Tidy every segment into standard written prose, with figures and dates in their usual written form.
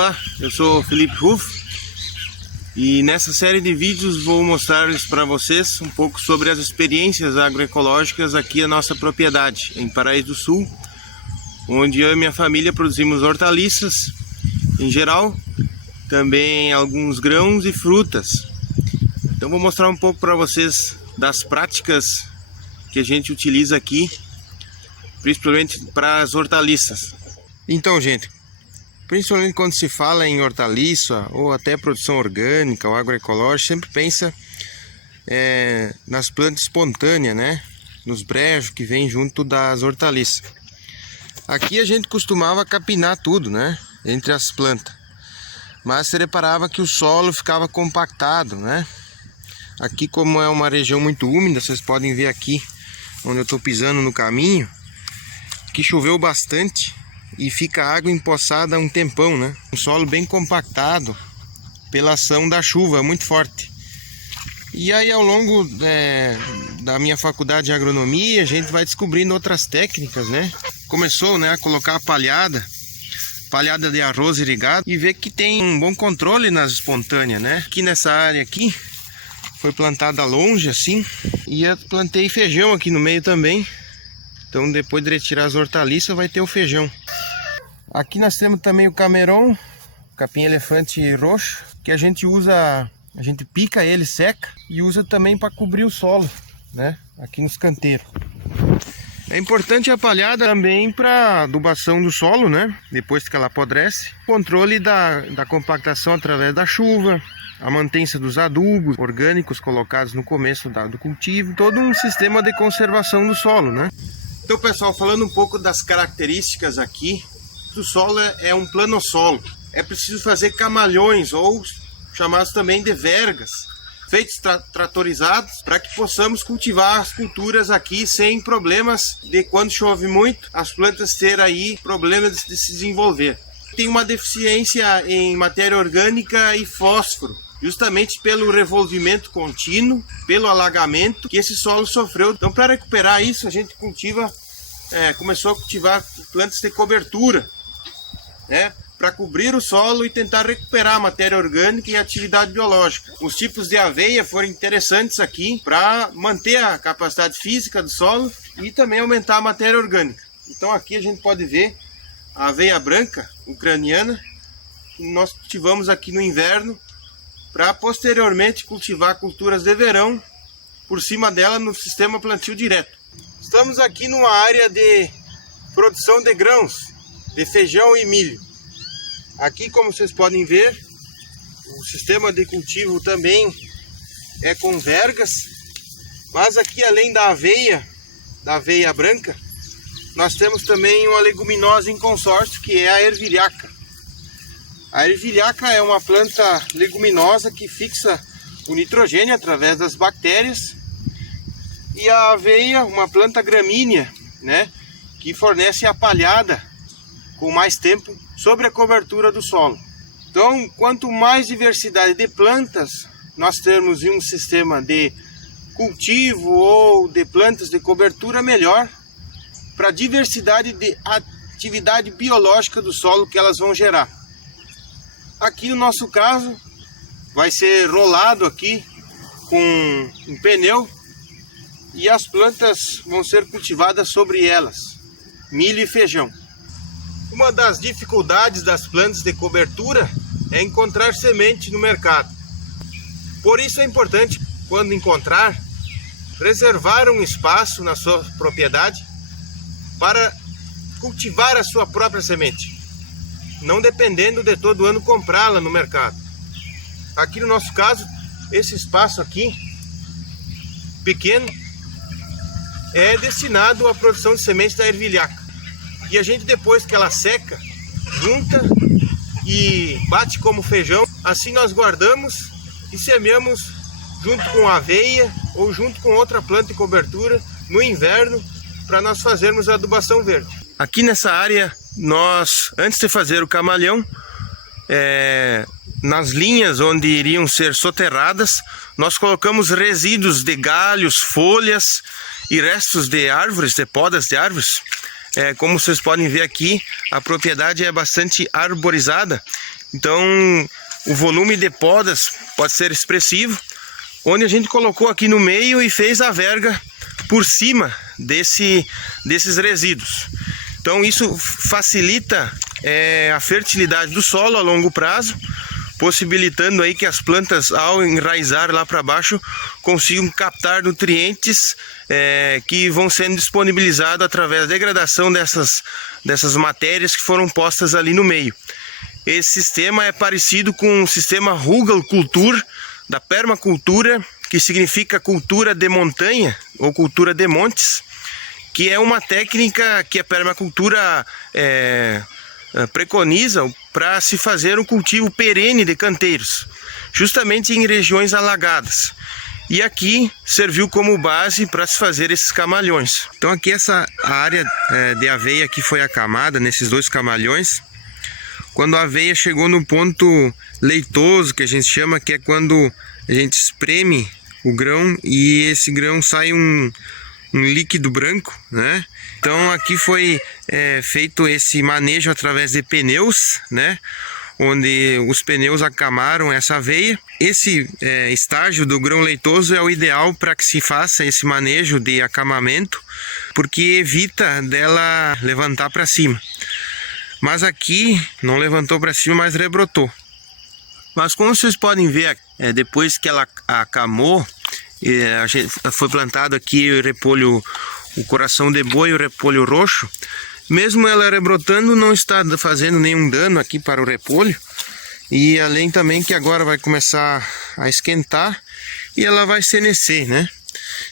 Olá, eu sou Felipe Ruff e nessa série de vídeos vou mostrar para vocês um pouco sobre as experiências agroecológicas aqui na nossa propriedade, em Paraíso do Sul, onde eu e minha família produzimos hortaliças em geral, também alguns grãos e frutas. Então vou mostrar um pouco para vocês das práticas que a gente utiliza aqui, principalmente para as hortaliças. Então, gente, principalmente quando se fala em hortaliça ou até produção orgânica ou agroecológica, sempre pensa nas plantas espontâneas, né? Nos brejos que vem junto das hortaliças. Aqui a gente costumava capinar tudo, né? Entre as plantas. Mas se reparava que o solo ficava compactado, né? Aqui, como é uma região muito úmida, vocês podem ver aqui onde eu estou pisando no caminho, que choveu bastante e fica água empoçada há um tempão, né? Um solo bem compactado pela ação da chuva muito forte. E aí, ao longo da minha faculdade de agronomia, a gente vai descobrindo outras técnicas, né? Começou, né, a colocar a palhada de arroz irrigado e ver que tem um bom controle nas espontâneas, né? Aqui nessa área aqui foi plantada longe assim, e eu plantei feijão aqui no meio também. Então depois de retirar as hortaliças vai ter o feijão. Aqui nós temos também o cameron, capim-elefante roxo, que a gente pica ele, seca e usa também para cobrir o solo, né? Aqui nos canteiros. É importante a palhada também para adubação do solo, né? Depois que ela apodrece. Controle da compactação através da chuva, a mantença dos adubos orgânicos colocados no começo do cultivo. Todo um sistema de conservação do solo, né? Então, pessoal, falando um pouco das características aqui, o solo é um planossolo. É preciso fazer camalhões, ou chamados também de vergas, feitos tratorizados, para que possamos cultivar as culturas aqui sem problemas de quando chove muito, as plantas terem aí problemas de se desenvolver. Tem uma deficiência em matéria orgânica e fósforo, justamente pelo revolvimento contínuo, pelo alagamento que esse solo sofreu. Então, para recuperar isso, a gente começou a cultivar plantas de cobertura, né, para cobrir o solo e tentar recuperar a matéria orgânica e a atividade biológica. Os tipos de aveia foram interessantes aqui para manter a capacidade física do solo e também aumentar a matéria orgânica. Então aqui a gente pode ver a aveia branca ucraniana, que nós cultivamos aqui no inverno, para posteriormente cultivar culturas de verão por cima dela no sistema plantio direto. Estamos aqui numa área de produção de grãos, de feijão e milho. Aqui, como vocês podem ver, o sistema de cultivo também é com vergas, mas aqui, além da aveia branca, nós temos também uma leguminosa em consórcio, que é a ervilhaca. A ervilhaca é uma planta leguminosa que fixa o nitrogênio através das bactérias, e a aveia, uma planta gramínea, né, que fornece a palhada com mais tempo sobre a cobertura do solo. Então, quanto mais diversidade de plantas nós temos em um sistema de cultivo ou de plantas de cobertura, melhor para a diversidade de atividade biológica do solo que elas vão gerar. Aqui no nosso caso vai ser rolado aqui com um pneu e as plantas vão ser cultivadas sobre elas, milho e feijão. Uma das dificuldades das plantas de cobertura é encontrar semente no mercado. Por isso é importante, quando encontrar, reservar um espaço na sua propriedade para cultivar a sua própria semente, não dependendo de todo ano comprá-la no mercado. Aqui no nosso caso, esse espaço aqui, pequeno, é destinado à produção de sementes da ervilhaca. E a gente, depois que ela seca, junta e bate como feijão. Assim nós guardamos e semeamos junto com a aveia ou junto com outra planta de cobertura no inverno, para nós fazermos a adubação verde. Aqui nessa área, nós, antes de fazer o camalhão, nas linhas onde iriam ser soterradas, nós colocamos resíduos de galhos, folhas e restos de árvores, de podas de árvores. Como vocês podem ver aqui, a propriedade é bastante arborizada Então o volume de podas pode ser expressivo, onde a gente colocou aqui no meio e fez a verga por cima desses resíduos. Então isso facilita a fertilidade do solo a longo prazo, possibilitando aí que as plantas, ao enraizar lá para baixo, consigam captar nutrientes que vão sendo disponibilizados através da degradação dessas matérias que foram postas ali no meio. Esse sistema é parecido com o sistema Rugelkultur da permacultura, que significa cultura de montanha ou cultura de montes, que é uma técnica que a permacultura preconiza para se fazer um cultivo perene de canteiros, justamente em regiões alagadas. E aqui serviu como base para se fazer esses camalhões. Então aqui a área de aveia que foi acamada nesses 2 camalhões. Quando a aveia chegou no ponto leitoso, que a gente chama, que é quando a gente espreme o grão e esse grão sai um líquido branco, né? Então aqui foi feito esse manejo através de pneus, né? Onde os pneus acamaram essa aveia. Esse estágio do grão leitoso é o ideal para que se faça esse manejo de acamamento, porque evita dela levantar para cima. Mas aqui não levantou para cima, mas rebrotou. Mas como vocês podem ver, depois que ela acamou, foi plantado aqui o repolho, o coração de boi e o repolho roxo. Mesmo ela rebrotando, não está fazendo nenhum dano aqui para o repolho. E além também que agora vai começar a esquentar e ela vai senescer, né?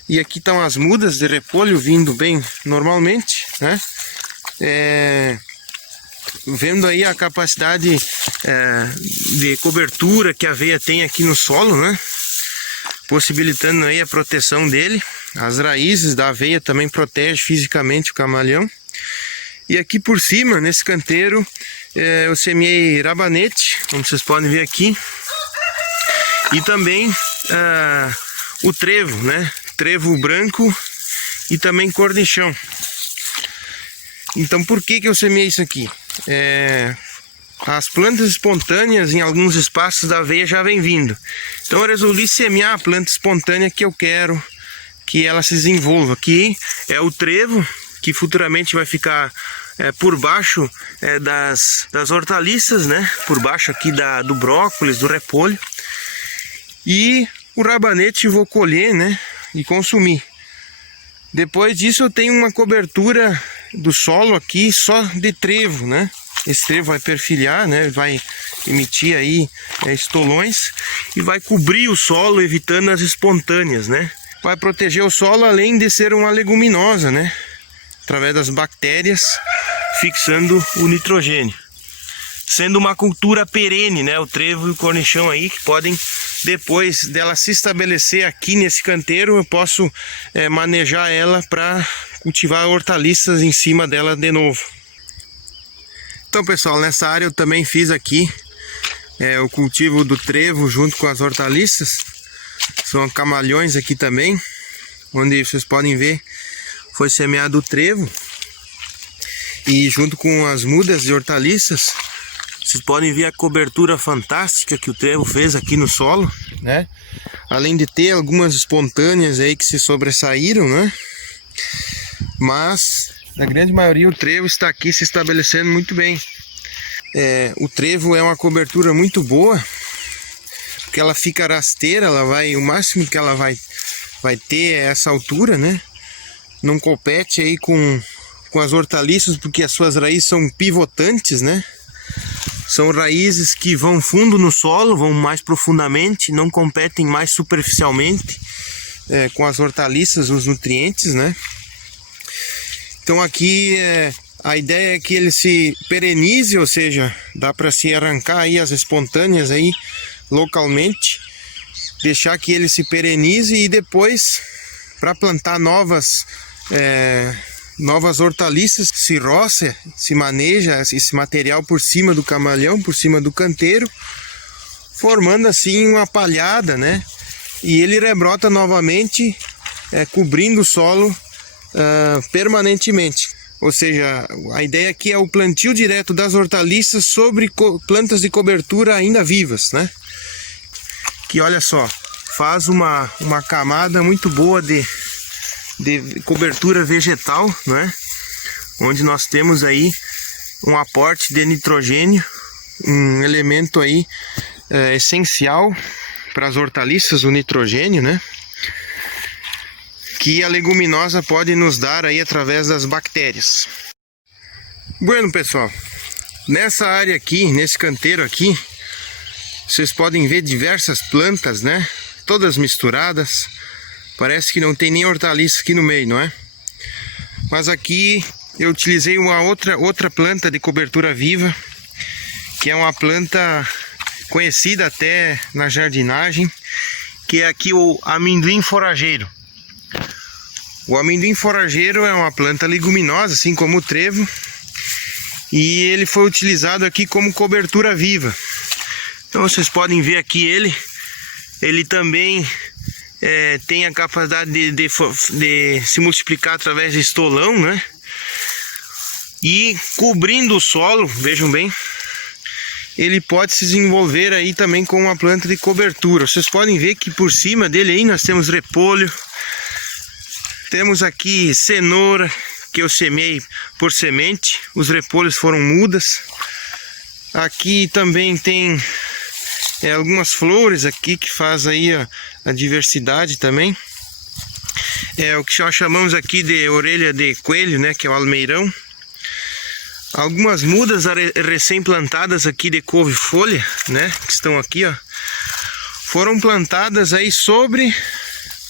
E aqui estão as mudas de repolho vindo bem normalmente, né? Vendo aí a capacidade de cobertura que a aveia tem aqui no solo, né? Possibilitando aí a proteção dele. As raízes da aveia também protegem fisicamente o camalhão. E aqui por cima, nesse canteiro, eu semeei rabanete, como vocês podem ver aqui. E também o trevo, né? Trevo branco e também cornichão. Então por que eu semeei isso aqui? As plantas espontâneas em alguns espaços da aveia já vem vindo. Então eu resolvi semear a planta espontânea que eu quero que ela se desenvolva. Aqui é o trevo, que futuramente vai ficar por baixo das hortaliças, né? Por baixo aqui do brócolis, do repolho. E o rabanete eu vou colher, né? E consumir. Depois disso eu tenho uma cobertura do solo aqui só de trevo, né? Esse trevo vai perfilhar, né? Vai emitir aí estolões e vai cobrir o solo, evitando as espontâneas, né? Vai proteger o solo, além de ser uma leguminosa, né? Através das bactérias, fixando o nitrogênio. Sendo uma cultura perene, né? O trevo e o cornichão aí, que podem, depois dela se estabelecer aqui nesse canteiro, eu posso manejar ela para cultivar hortaliças em cima dela de novo. Então pessoal, nessa área eu também fiz aqui o cultivo do trevo junto com as hortaliças. São camalhões aqui também, onde vocês podem ver foi semeado o trevo. E junto com as mudas de hortaliças, vocês podem ver a cobertura fantástica que o trevo fez aqui no solo, né? Além de ter algumas espontâneas aí que se sobressaíram, né? Mas na grande maioria o trevo está aqui se estabelecendo muito bem. O trevo é uma cobertura muito boa, porque ela fica rasteira, ela vai, o máximo que ela vai ter é essa altura, né? Não compete aí com as hortaliças, porque as suas raízes são pivotantes, né? São raízes que vão fundo no solo, vão mais profundamente, não competem mais superficialmente com as hortaliças, os nutrientes, né? Então aqui a ideia é que ele se perenize, ou seja, dá para se arrancar aí as espontâneas aí localmente, deixar que ele se perenize e depois, para plantar novas hortaliças, se roça, se maneja esse material por cima do camalhão, por cima do canteiro, formando assim uma palhada, né? E ele rebrota novamente, cobrindo o solo permanentemente. Ou seja, a ideia aqui é o plantio direto das hortaliças sobre plantas de cobertura ainda vivas, né? Que olha só, faz uma camada muito boa de cobertura vegetal, né? Onde nós temos aí um aporte de nitrogênio, um elemento aí essencial para as hortaliças, o nitrogênio, né? Que a leguminosa pode nos dar aí através das bactérias. Bueno, pessoal, nessa área aqui, nesse canteiro aqui, vocês podem ver diversas plantas, né? Todas misturadas. Parece que não tem nem hortaliça aqui no meio, não é? Mas aqui eu utilizei uma outra planta de cobertura viva, que é uma planta conhecida até na jardinagem, que é aqui o amendoim forageiro. O amendoim forageiro é uma planta leguminosa, assim como o trevo, e ele foi utilizado aqui como cobertura viva. Então vocês podem ver aqui ele também tem a capacidade de se multiplicar através de estolão, né? E cobrindo o solo, vejam bem, ele pode se desenvolver aí também como uma planta de cobertura. Vocês podem ver que por cima dele aí nós temos repolho. Temos aqui cenoura, que eu semei por semente. Os repolhos foram mudas. Aqui também tem algumas flores aqui que faz aí a diversidade também. É o que nós chamamos aqui de orelha de coelho, né? Que é o almeirão. Algumas mudas recém-plantadas aqui de couve-folha, né? Que estão aqui, ó. Foram plantadas aí sobre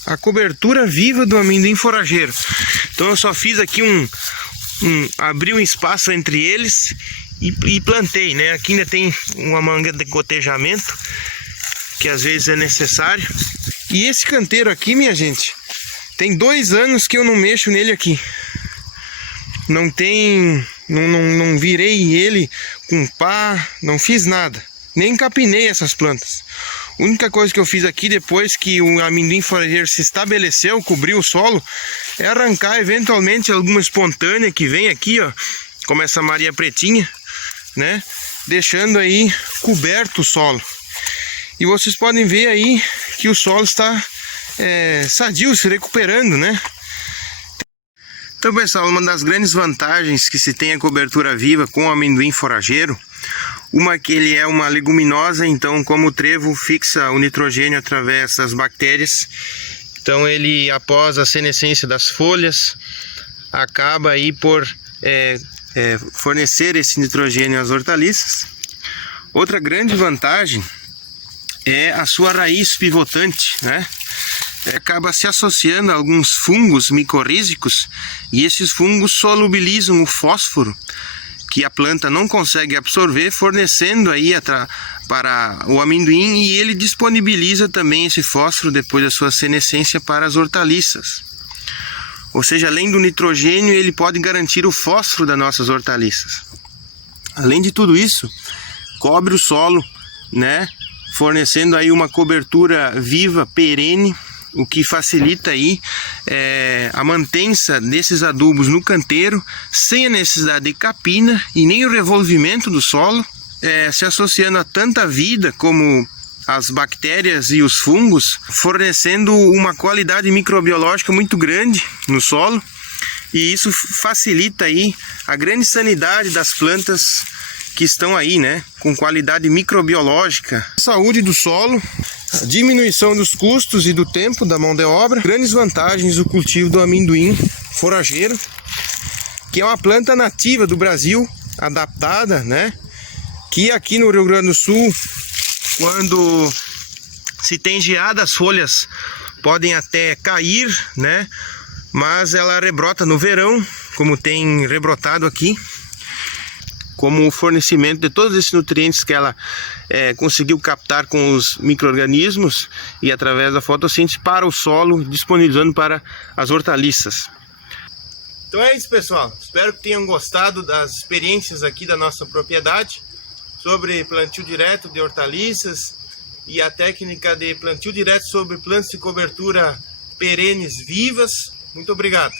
a cobertura viva do amendoim forageiro. Então eu só fiz aqui abri um espaço entre eles e plantei, né? Aqui ainda tem uma manga de gotejamento, que às vezes é necessário. E esse canteiro aqui, minha gente, tem 2 anos que eu não mexo nele aqui. Não virei ele com pá, não fiz nada. Nem capinei essas plantas. A única coisa que eu fiz aqui depois que o amendoim forageiro se estabeleceu, cobriu o solo, é arrancar eventualmente alguma espontânea que vem aqui, ó, como essa Maria Pretinha, né? Deixando aí coberto o solo. E vocês podem ver aí que o solo está sadio, se recuperando, né? Então, pessoal, uma das grandes vantagens que se tem a cobertura viva com o amendoim forageiro, que ele é uma leguminosa, então como o trevo fixa o nitrogênio através das bactérias, então ele, após a senescência das folhas, acaba aí por fornecer esse nitrogênio às hortaliças. Outra grande vantagem é a sua raiz pivotante, né? Acaba se associando a alguns fungos micorrízicos, e esses fungos solubilizam o fósforo que a planta não consegue absorver, fornecendo aí para o amendoim, e ele disponibiliza também esse fósforo depois da sua senescência para as hortaliças. Ou seja, além do nitrogênio, ele pode garantir o fósforo das nossas hortaliças. Além de tudo isso, cobre o solo, né, fornecendo aí uma cobertura viva, perene, o que facilita aí a mantença desses adubos no canteiro, sem a necessidade de capina e nem o revolvimento do solo, se associando a tanta vida como as bactérias e os fungos, fornecendo uma qualidade microbiológica muito grande no solo, e isso facilita aí a grande sanidade das plantas que estão aí, né, com qualidade microbiológica. Saúde do solo, a diminuição dos custos e do tempo da mão de obra, grandes vantagens do cultivo do amendoim forageiro, que é uma planta nativa do Brasil, adaptada, né, que aqui no Rio Grande do Sul, quando se tem geada, as folhas podem até cair, né, mas ela rebrota no verão, como tem rebrotado aqui, como o fornecimento de todos esses nutrientes que ela conseguiu captar com os micro-organismos e através da fotossíntese para o solo, disponibilizando para as hortaliças. Então é isso, pessoal. Espero que tenham gostado das experiências aqui da nossa propriedade sobre plantio direto de hortaliças e a técnica de plantio direto sobre plantas de cobertura perenes vivas. Muito obrigado.